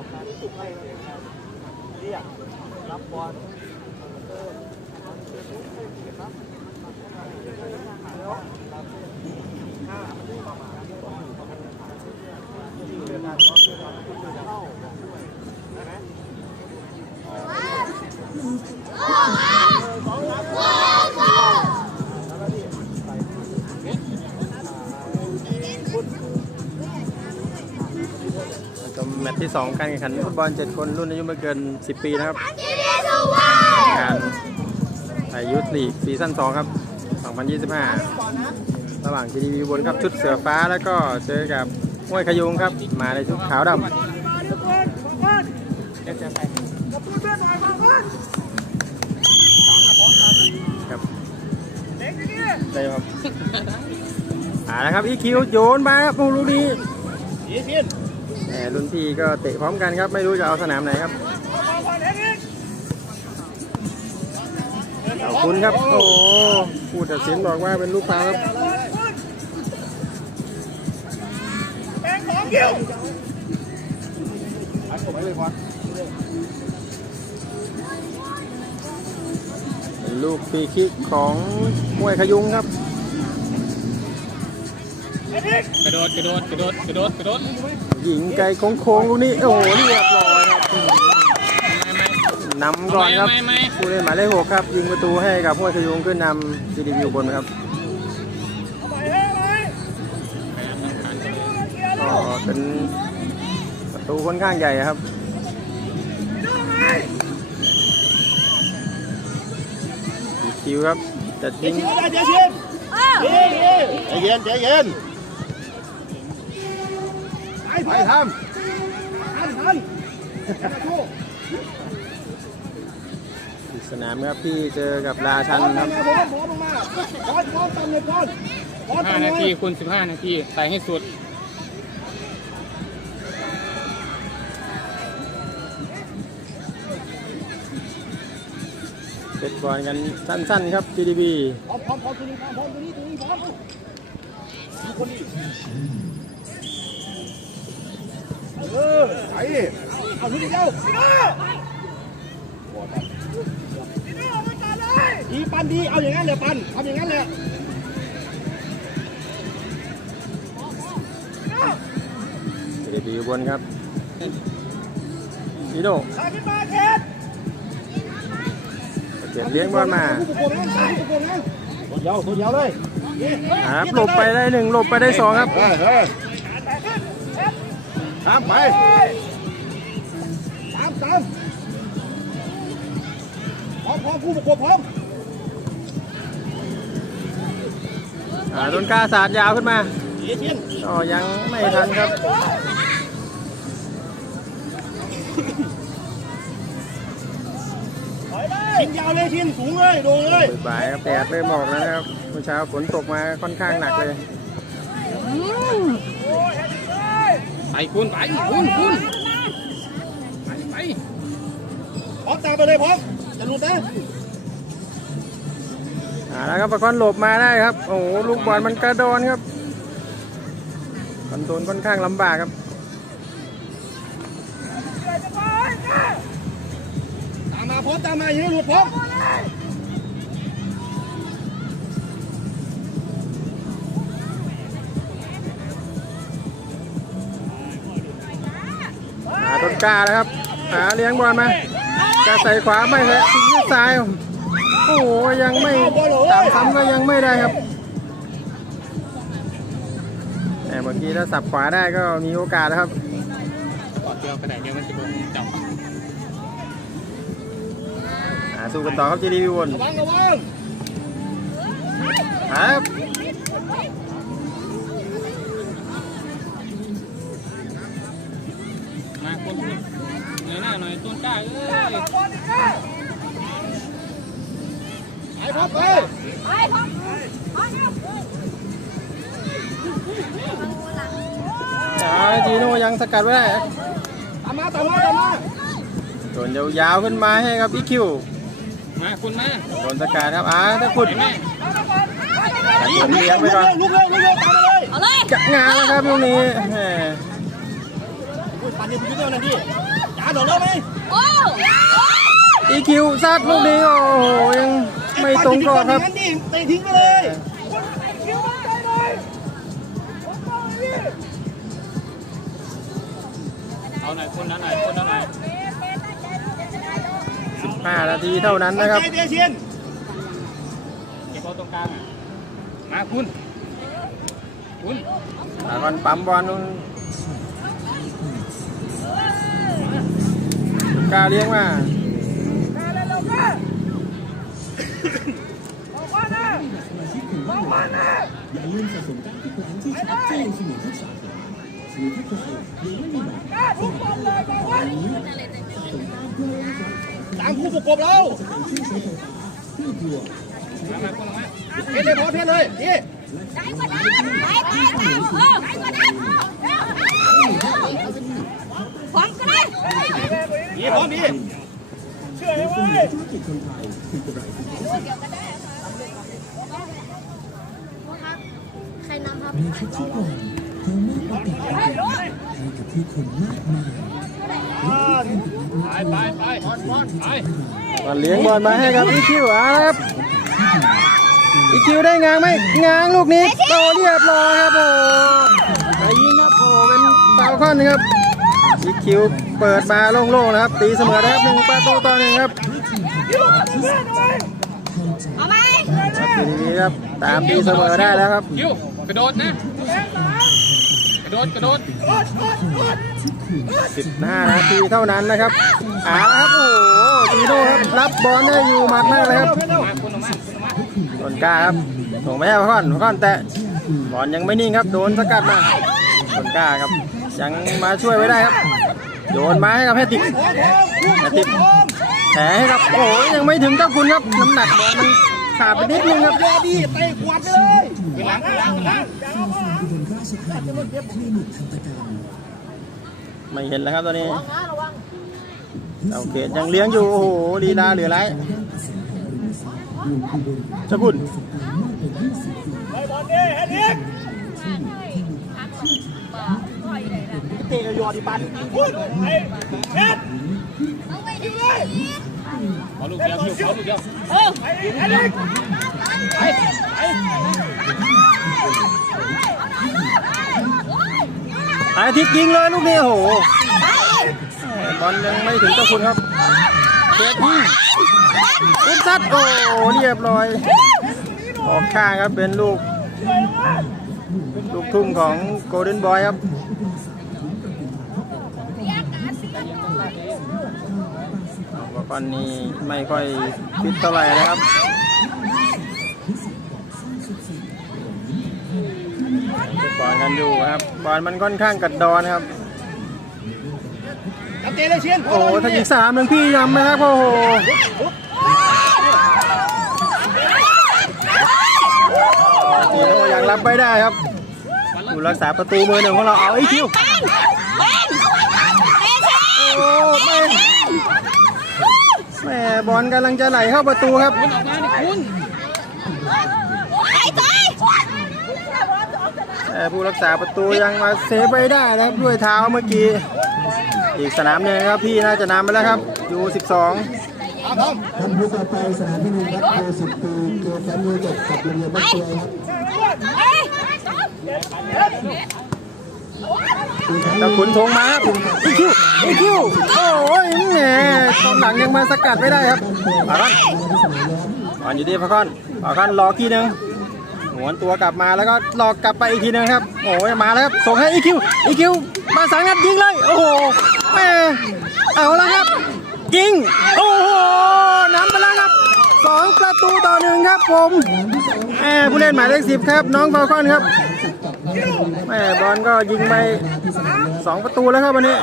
อกการให้เรียกรับบอลเติมเที่2การแข่งขันฟุตบอล 7 คนรุ่นอายุไม่เกิน 10 ปีนะครับงานไทยยุทธลีกซีซั่น2ครับ 2025 ระหว่าง GDV บนครับชุดเสือฟ้าแล้วก็เจอกับห้วยขยุงครับ มาในชุดขาวดำครับได้ครับอ่าแล้วครับอีคิวโยนมาครับลูกนี้แหม รุ่นพี่ก็เตะพร้อมกันครับ ไม่รู้จะเอาสนามไหนครับขอบคุณครับ โอ้ผู้ตัดสินบอกว่าเป็นลูกฟาวครับเป็นลูกฟรีคิกของมวยขยุงครับกระโดดกระโดดกระโดดกระโดดกระโดด หญิงไก่โค้งๆลูกนี้โอ้โหเรียบร้อยครับนำก่อนครับไม่ไม่ผู้เล่นหมายเลขหกครับ ยิงประตูให้กับห้วยขยุงขึ้นนำจีดีวิวบนครับก็เป็นประตูค่อนข้างใหญ่ครับอีกคิวครับจะยิงใจเย็นใจเย็น ไปทอีกสนามครับที่เจอกับราชันครับห้านาทีคูณสิบห้านาทีใส่ให้สุดเซตบอลกันสั้นๆครับ GDB ำ เออไปเอาทีเดียวดีปันดี เอาอย่างนั้นเลยปันทำอย่างนั้นเลย GDB อยู่บนครับนิโน่ใส่ขึ้นมาเขตเก็บเลี้ยงบอลมาตัวเดียวตัวเดียวเลยครับหลบไปได้หนึ่งหลบไปได้สองครับ ตามไปตามตามพร้อมพร้อมผู้ปกครองพร้อมอ่าต้นกล้าสาดยาวขึ้นมาเอเชียนก็ยังไม่ทันครับชินยาวเลยชินสูงเลยโดงเลยบ่ายครับแดดเริ่มออกแล้วนะครับเมื่อเช้าฝนตกมาค่อนข้างหนักเลยไป คูณไปคูณคูณไปไปพร้อมตามไปเลยพร้อมจะหลุดนะอ่าแล้วครับประคอนหลบมาได้ครับ โอ้โหลูกบอลมันกระโดนครับคอนโทรลค่อนข้างลำบากครับตามมาพร้อมตามมาอย่าให้หลุดพร้อม กาแล้วครับหาเลี้ยงบอลมาจะใส่ขวาไม่แพ้ทิ้งด้วยซ้ายโอ้โหยังไม่ตามซ้ำก็ยังไม่ได้ครับแต่เมื่อกี้ถ้าสับขวาได้ก็มีโอกาสนะครับกอดเดียวไปไหนเดียวมันจะโดนจับาสู้กันต่อครับจีดีวิวนครับ มาคูณคูณเงยหน้าหน่อยต้นกล้าเอ้ยไปพร้อมไปอ่าจีโน่ยังสกัดไว้ได้ตามมาตามมาตามมาโดนยาวๆขึ้นมาให้ครับอีคิวมาคูณมาโดนสกัดครับอ่าถ้าขุดเห็นเลี้ยงไปก่อนลุกเร็วลุกเร็วตามเลยจะงานแล้วครับลูกนี้ ปันนี่คุณยุ่งนั่นดิจ้าโดนแล้วไหมโอ้อีคิวซัดลูกนี้โอ้โหยังไม่ตรงกรอบครับงั้นดิเตะทิ้งไปเลยเอาหน่อยคนนั้นหน่อยคนนั้นหน่อย5นาทีเท่านั้นนะครับใจเตียเชียนเก็บเอาตรงกลางอะมาคุณคุณอ่าบอลปั๊มบอลกล้ ละมาเฮ้ยเลยพอเพี้ยนเลยนี่ไปกว่านั้นไปไปไปโอ้ไปกว่านั้นพร้อมกันเลย นี่พร้อมดีเชื่อไหมเว้ยใครนำครับไปไปไปบอลบอลไปบอลเลี้ยงบอลมาให้กับอีคิวครับอีคิวได้งางไหมงางลูกนี้โตเรียบร้อยครับโอ้ไปยิงครับโอ้เป็นฟาวคอนนะครับอีคิว เปิดมาโล่งๆนะครับ ตีเสมอนะครับหนึ่งประตูต่อหนึ่งครับเอาไหมทีนี้ครับตามตีเสมอได้แล้วครับคิวกระโดดนะกระโดดกระโดด15นาทีเท่านั้นนะครับอ่าครับโอ้โหจีโน่ครับรับบอลได้อยู่หมัดมากเลยครับมาคนละมาคนละมาต้นกล้าครับส่งไปให้พาคอนพาคอนแตะบอลยังไม่นิ่งครับโดนสกัดมาต้นกล้าครับยังมาช่วยไว้ได้ครับ โยนมาให้กับแพทริกแพทริกแถให้ครับโอ้ยยังไม่ถึงเจ้าคุณครับน้ำหนักบอลมันขาดไปนิดนึงครับเดี๋ยวดีเตะขวดเลยไปหลังหลังหลังไม่เห็นแล้วครับตอนนี้เอาเขตยังเลี้ยงอยู่โอ้โหลีลาเหลือไรเจ้าคุณไปบอลดิเฮ็ดดิ เตะยอดีปันพูดไอ้เฮ็ดเอาไปดิขอลูกเดียวคิวขอลูกเดียวโอ้ไอ้ไอ้เด็กไปไปอาทิตย์ยิงเลยลูกนี้โอ้โหบอลยังไม่ถึงเจ้าคุณครับเขตยิงลูกซัดโอ้เรียบร้อยออกข้างครับเป็นลูก ลูกทุ่งของโกลเด้นบอยครับ อุปกรณ์นี้ไม่ค่อยฟิตเท่าไหร่นะครับบอลกันอยู่ครับบอลมันค่อนข้างกัดดอนครับเตะเลยเชียนโอ้โหถ้าอีกสามหนึ่งพี่ยำนะครับโอ้โหจีโนยังรับไม่ได้ครับผู้รักษาประตูมือหนึ่งของเราเอาไอ้คิวโอ้แม่ ม่บอลกำลังจะไหลเข้าประตูครับคุณออกมาดิคุณไอ้ใจแต่ผู้รักษาประตูยังมาเซฟไว้ได้นะครับด้วยเท้าเมื่อกี้ อีกสนามหนึ่งครับพี่น่าจะนำไปแล้วครับอยู่12เอาทท่านผู้ต่อไปสนามที่หนึ่งครับโคสิบปีเกมแชมป์ยูไนเต็ดกับโรงเรียนบ้านเชียงครับ เอ้ยตะขุนทงมาครับอีคิวอีคิวโอ้ยแหมตองหลังยังมาสกัดไม่ได้ครับปาคอนบอลอยู่ที่พาคอนพาคอนรอทีหนึ่งหวนตัวกลับมาแล้วก็หลอกกลับไปอีกทีหนึงครับ โอ้ยมาแล้วครับส่งให้อีคิวอีคิวมาสางงัดยิงเลย โอ้โหแหม่เอาแล้วครับ ยิง โอ้โหนำไปแล้วครับสองประตูต่อหนึ่งครับผมแหมผู้เล่นหมายเลขสิบครับ น้องฟาคอนครับ แหมบอลก็ยิงไปสองประตูแล้วครับวันนี้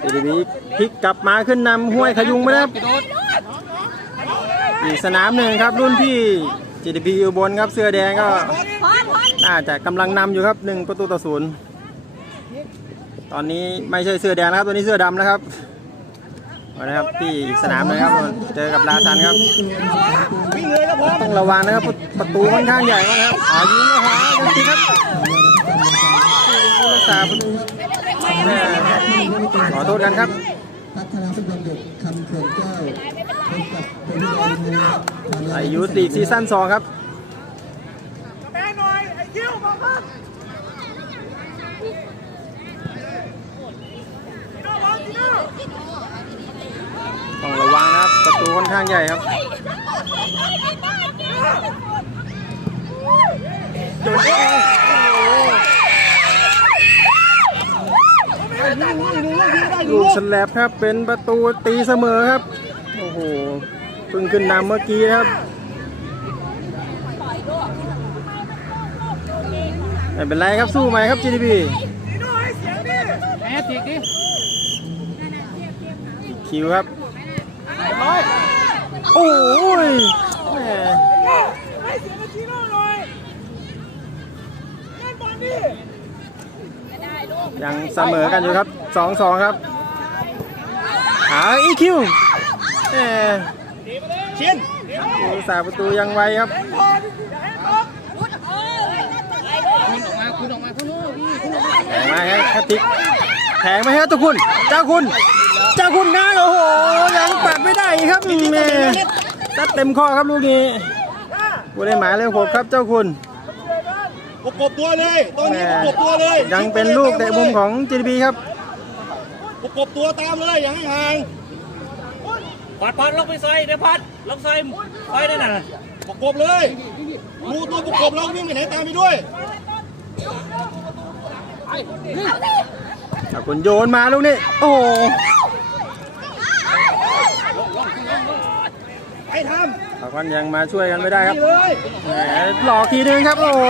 ทีดีพลิกกลับมาขึ้นนำห้วยขยุงไปแล้วครับอีกสนามหนึ่งครับรุ่นพี่ GDP อุบลครับเสื้อแดงก็น่าจะกำลังนำอยู่ครับหนึ่งประตูต่อศูนย์ตอนนี้ไม่ใช่เสื้อแดงนะครับตัวนี้เสื้อดำนะครับ เอาละครับที่อีกสนามหนะครับเจอกับลาซันครับำวิ่งเลยแล้วพร้อมต้องระวังนะครับประตูค่อนข้างใหญ่มากนะครับอายิงก็หายังติดครับผู้รักษาประตูขอโทษกันครับพัฒนาฟุตบอลเด็กคำเขื่อนแก้วพบกับโดมิบอลมูลครับมาในอายุตีซีซั่น2ครับแม่หน่อยไอ้คิวมาครับ ต้องระวังนะครับ ประตูค่อนข้างใหญ่ครับลูกสแลบครับเป็นประตูตีเสมอครับ โอ้โหเพิ่งขึ้นนำเมื่อกี้ครับไม่เป็นไรครับสู้ใหมครับ GDP แม่ทีดิคิวครับ อ้ยแหม่ให้เสียงชีโน่หน่อยเล่นบอลดิยังเสมอกันอยู่ครับ2-2ครับหาอีคิวแหมชินผู้สาประตูยังไวครับบอลอย่าให้ตกคุณออกมาคุณออกมาคุณอ้พี่คุณออกมาแทงมาครับแคทติกแทงมาครับเจ้าคุณ เจ้าคุณ จ้าคุณง้างโอ้โหยังปัดไม่ได้อีกครับแม่ตัดเต็มข้อครับลูกนี้ผู้เล่นหมายเลขหกครับเจ้าคุณประกบตัวเลยตอนนี้ประกบตัวเลยยังเป็นลูกเตะมุมของ GDP ครับประกบตัวตามเลยอย่าให้ห่างพัดพัดลงไปซอยเดี๋ยวพัดลงซอยซอยนั่นน่ะประกบเลยมูตัวประกบเราวิ่งไปไหนตามไปด้วยเจ้าคุณโยนมาลูกนี้โอ้ โหไอ้ทตะวันยังมาช่วยกันไม่ได้ำครับนี่เลยแหมหลอกทีนึงครับโอ้โห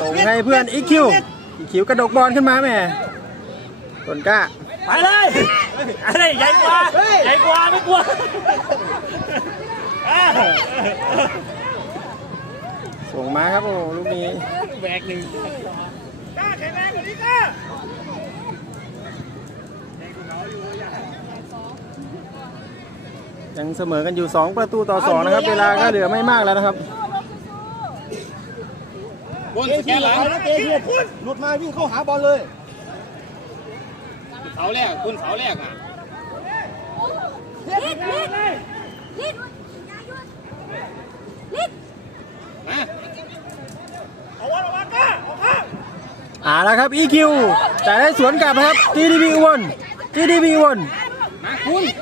ส่งให้เพื่อนอีคิวอีคิวกระดกบอลขึ้นมาแหม่ต้นกล้าไปเลยอะไรใหญ่กว่าใหญ่กว่าไม่กลัวส่งมาครับโอ้โหลูกนี้แบกหนึ่งกล้าแข็งแรงกว่านี้กล้า ยังเสมอกันอยู่ 2 ประตูต่อ 2 นะครับ เวลาก็เหลือไม่มากแล้วนะครับบนแขนหลังนะเตะทีหลุดมาวิ่งเข้าหาบอลเลยเสาแรกคุณเสาแรกอะลิดลิดลิดลิดมาเอาวันเอาวันกล้าเอาข้างอ่าแล้วครับ EQ จ่ายได้สวนกลับนะครับ GDP อุบล GDP อุบลมาคุณไปคุณไปคุณ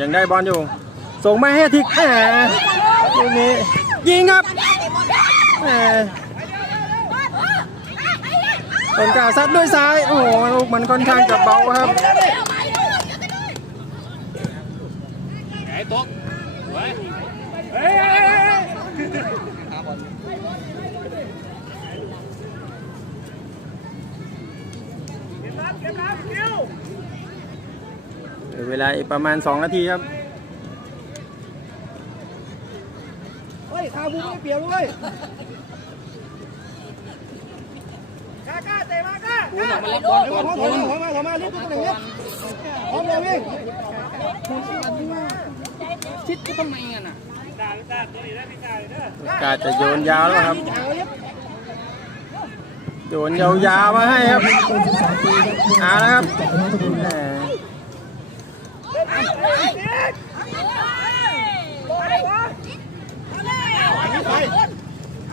ยังได้บอลอยู่ ส่งมาให้ทิกแหมลูกนี้ยิงครับแหมต้นกล้าซัดด้วยซ้าย โอ้โหลูกมันค่อนข้างจะเบาครับไอ้ตกไว้เฮ้ย เฮ้ยเฮ้ยเก็บน้ำเก็บน้ำคิวเหลือเวลาอีกประมาณ 2 นาทีครับ เฮ้ยคาบูไม่เปลี่ยนเลยกล้ากล้าเตะมากล้าคุณออกมารับบอลก่อนถคุอยณมาถอยมาถอยมารีบตัวอย่างนี้พร้อมเลยวิ่งชิดก็ทำไมอะน่ะกาจะโยนยาวแล้วครับ โยนยาวๆมาให้ครับเอาละครับแหม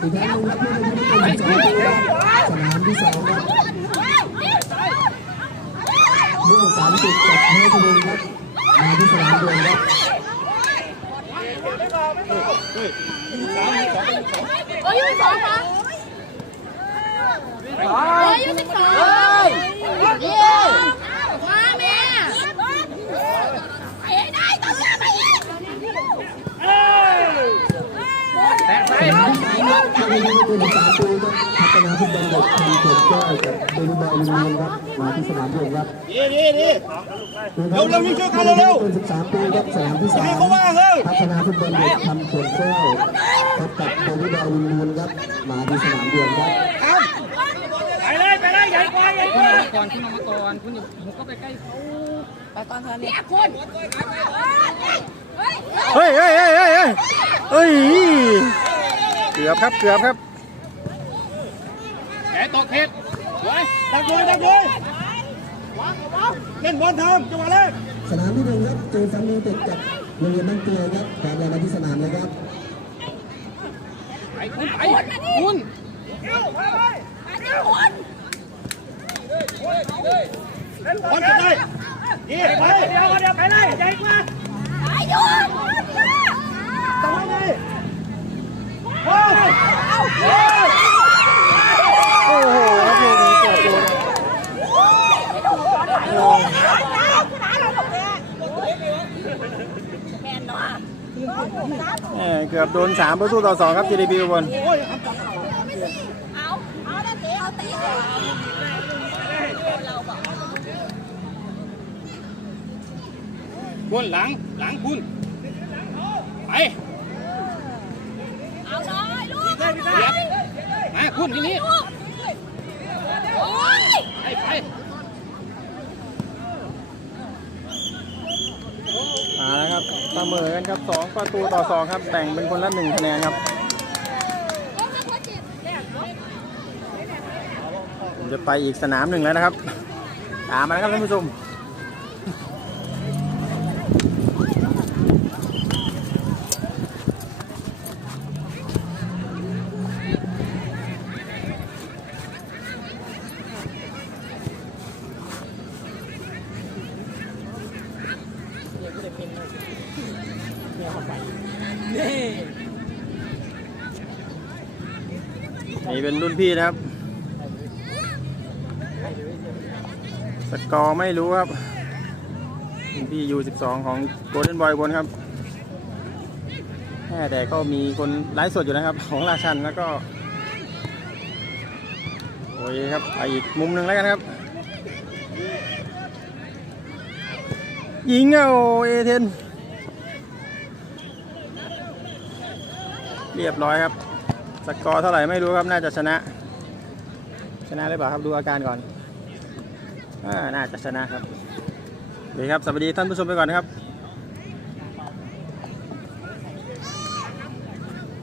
อีกครั้งหนึงครับเพื่อนที่เป็นสนามที่สองครับเรื่องสามจุดกับเฮทบุญครับมาที่สนามดวนครับโอ้ยสิบสอง ค่ะโอ้ยสิบสองเย้มาแม่ไอ้ได้ต้องมาไปอีกแตะซ้ายสนามที่สามครับเพื่อนที่เป็นสามปีครับพัฒนาฟุตบอลเด็กคำเขื่อนแก้วกับโบอลมูลครับมาที่สนามด่วนครับดีดีดีเร็วเร็ววิ่ช่วยกันเร็วเร็วเป็น13ปีครับสนามที่สามเขาว่าเฮ้ยพัฒนาฟุตบอลเด็กทำเขื่อนแก้วพบกับบอลมูลครับมาที่สนามด่วนครับ ไปเลยไปเลยใหญ่กว่าใหญ่ กคุณว่าออกมาก่อนคุณออกมาก่อนคุณอย่าหุกเข้าไปใกล้เขาเนี่ยคุณเฮ้ยเฮ้ยเฮ้ยเฮ้ยเฮ้ยเอ้ยเกือบครับเกือบครับแหนตกเพชรสวยดักเลยดักเลยเล่นบอลทำจังหวะแรกสนามที่หนึ่งครับเจอฟันมือติดกับโรงเรียนบ้านเกลือครับตามรายมาที่สนามเลยครับไปคุณไปคุณ บอลจะได้ยี่ไปเดี๋ยวเดี๋ยวไปเลยใหญ่กว่าไปอยู่ต่อไปเลยโอ้ยโอ้โหครับลูกนี้เกือบโดนแหม่เกือบโดน3ประตูต่อ2ครับ GDP อุบลโอ้ย เอา เอาแล้วเตะเอาเตะ คุณหลังหลังคุณไปเอาหน่อยลูกเสียมาคุณทีนี้โอ้ยไปไปมาแล้วครับเสมอกันครับ2ประตูต่อ2ครับแบ่งเป็นคนละ1คะแนนครับผมจะไปอีกสนามหนึ่งแล้วนะครับ ตามมาแล้วครับท่านผู้ชม รุ่นพี่นะครับ สกอร์ไม่รู้ครับรุ่นพี่ยู12 ของโกลเด้นบอยบนครับแม่แต่ก็มีคนไลฟ์สดอยู่นะครับ ของราชันแล้วก็โอ้ยครับไปอีกมุมหนึ่งแล้วกันครับ ยิงเอาเอเทนเรียบร้อยครับ สกอร์เท่าไหร่ไม่รู้ครับน่าจะชนะ ชนะหรือเปล่าครับดูอาการก่อนอน่าจะชนะครับดีครับสวัสดีท่านผู้ชมไปก่อนนะครับ